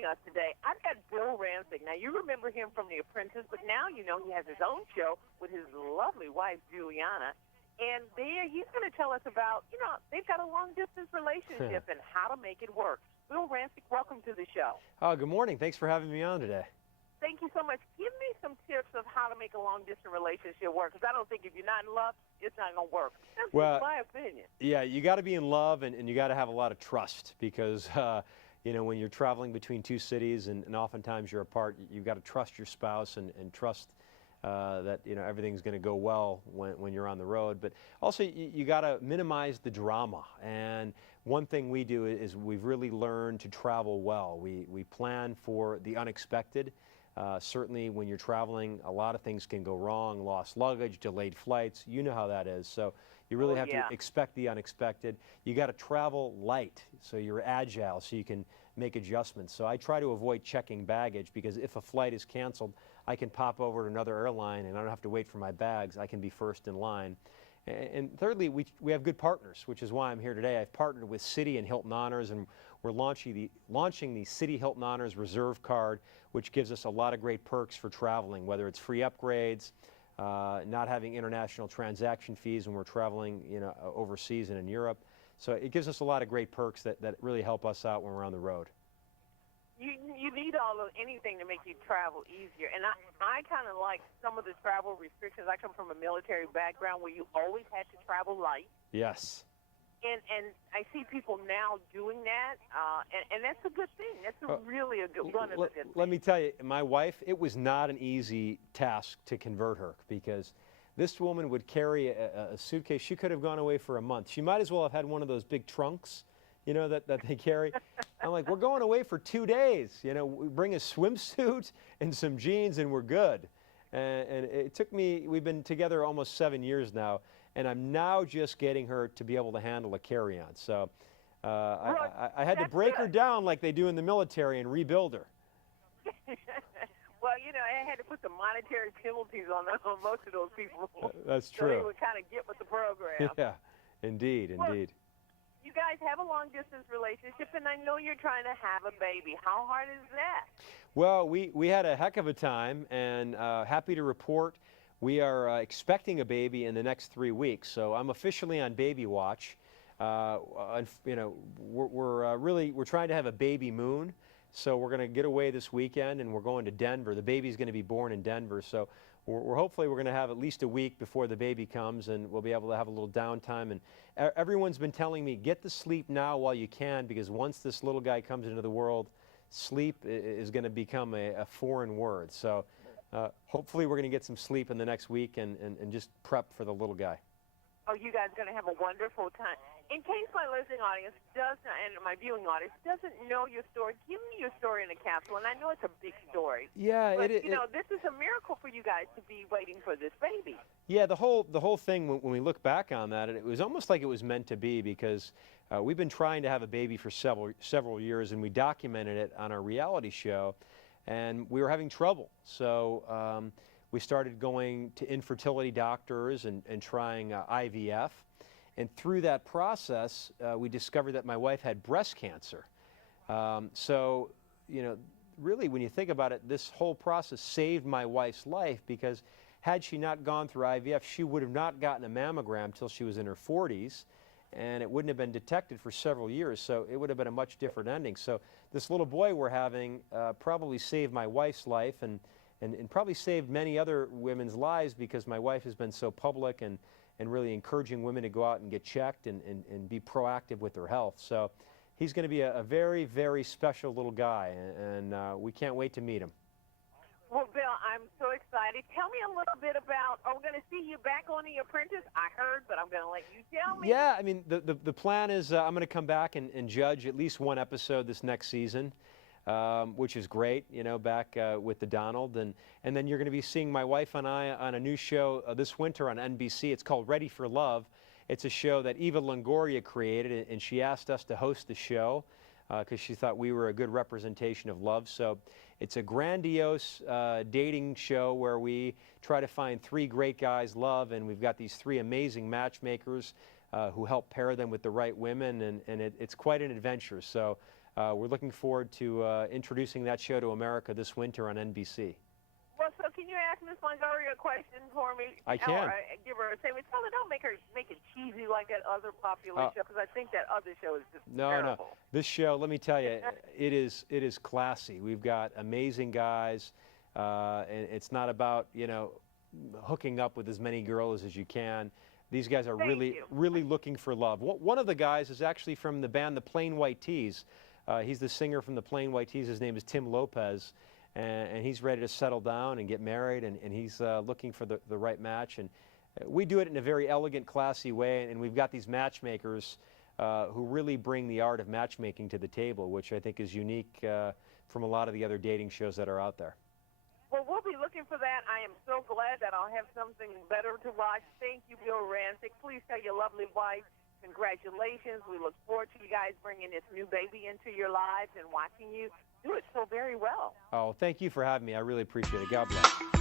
joining us today. I've got Bill Rancic. Now, you remember him from The Apprentice, but now you know he has his own show with his lovely wife, Giuliana. And there he's going to tell us about, they've got a long-distance relationship and how to make it work. Bill Rancic, welcome to the show. Oh, good morning. Thanks for having me on today. Thank you so much. Give me some tips of how to make a long-distance relationship work, because I don't think if you're not in love, it's not going to work. That's just my opinion. Yeah, you got to be in love, and you got to have a lot of trust, because when you're traveling between two cities and oftentimes you're apart, you've got to trust your spouse and trust that everything's going to go well when you're on the road. But also you got to minimize the drama. And one thing we do is we've really learned to travel well. We plan for the unexpected. Certainly when you're traveling, a lot of things can go wrong, lost luggage, delayed flights. You know how that is. So you really have to expect the unexpected. You got to travel light, so you're agile, so you can make adjustments. So I try to avoid checking baggage, because if a flight is canceled, I can pop over to another airline and I don't have to wait for my bags. I can be first in line. And thirdly, we have good partners, which is why I'm here today. I've partnered with Citi and Hilton Honors, and we're launching the Citi Hilton Honors Reserve Card, which gives us a lot of great perks for traveling, whether it's free upgrades, not having international transaction fees when we're traveling overseas and in Europe. So it gives us a lot of great perks that really help us out when we're on the road. You need anything to make you travel easier. And I kind of like some of the travel restrictions. I come from a military background where you always had to travel light. Yes. And I see people now doing that, and that's a good thing. That's really a good one of the good things. Let me tell you, my wife, it was not an easy task to convert her, because this woman would carry a suitcase. She could have gone away for a month. She might as well have had one of those big trunks, that they carry. I'm like, we're going away for 2 days. We bring a swimsuit and some jeans and we're good. And it took me, we've been together almost 7 years now, and I'm now just getting her to be able to handle a carry-on. So I had to break her down like they do in the military and rebuild her. Well, I had to put the monetary penalties on most of those people. That's true. So they would kind of get with the program. Yeah, indeed. You guys have a long-distance relationship, and I know you're trying to have a baby. How hard is that? Well, we had a heck of a time, and happy to report we are expecting a baby in the next 3 weeks. So I'm officially on baby watch. We're trying to have a baby moon. So we're going to get away this weekend, and we're going to Denver. The baby's going to be born in Denver. So hopefully we're going to have at least a week before the baby comes, and we'll be able to have a little downtime. And everyone's been telling me, get to sleep now while you can, because once this little guy comes into the world, sleep is going to become a foreign word. So hopefully we're going to get some sleep in the next week and just prep for the little guy. Oh, you guys are going to have a wonderful time. In case my listening audience and my viewing audience doesn't know your story, give me your story in a capsule. And I know it's a big story. Yeah, but, this is a miracle for you guys to be waiting for this baby. Yeah, the whole thing, when we look back on that, it was almost like it was meant to be, because we've been trying to have a baby for several years, and we documented it on our reality show, and we were having trouble. So we started going to infertility doctors and trying IVF. And through that process, we discovered that my wife had breast cancer. Really, when you think about it, this whole process saved my wife's life, because had she not gone through IVF, she would have not gotten a mammogram till she was in her 40s, and it wouldn't have been detected for several years. So it would have been a much different ending. So this little boy we're having probably saved my wife's life, and probably saved many other women's lives, because my wife has been so public and really encouraging women to go out and get checked and be proactive with their health. So he's going to be a very, very special little guy, and we can't wait to meet him. Well, Bill, I'm so excited. Tell me a little bit about, are we going to see you back on The Apprentice? I heard, but I'm going to let you tell me. Yeah, I mean, the plan is I'm going to come back and judge at least one episode this next season. Which is great, back with the Donald. And then you're going to be seeing my wife and I on a new show this winter on NBC. It's called Ready for Love. It's a show that Eva Longoria created, and she asked us to host the show because she thought we were a good representation of love. So it's a grandiose dating show where we try to find 3 great guys' love, and we've got these 3 amazing matchmakers who help pair them with the right women, and it's quite an adventure. So we're looking forward to introducing that show to America this winter on NBC. Well, so can you ask Miss Montgomery a question for me? I can. Or give her a statement. Tell her don't make it cheesy like that other popular show, because I think that other show is just terrible. No. This show, let me tell you, it is classy. We've got amazing guys, and it's not about, you know, hooking up with as many girls as you can. These guys are really looking for love. One of the guys is actually from the band The Plain White Tees. He's the singer from The Plain White Tees. His name is Tim Lopez. And he's ready to settle down and get married, and he's looking for the right match. And we do it in a very elegant, classy way, and we've got these matchmakers who really bring the art of matchmaking to the table, which I think is unique from a lot of the other dating shows that are out there. Well, we'll be looking for that. I am so glad that I'll have something better to watch. Thank you, Bill Rancic. Please tell your lovely wife congratulations. We look forward to you guys bringing this new baby into your lives and watching you do it so very well. Oh, thank you for having me. I really appreciate it. God bless.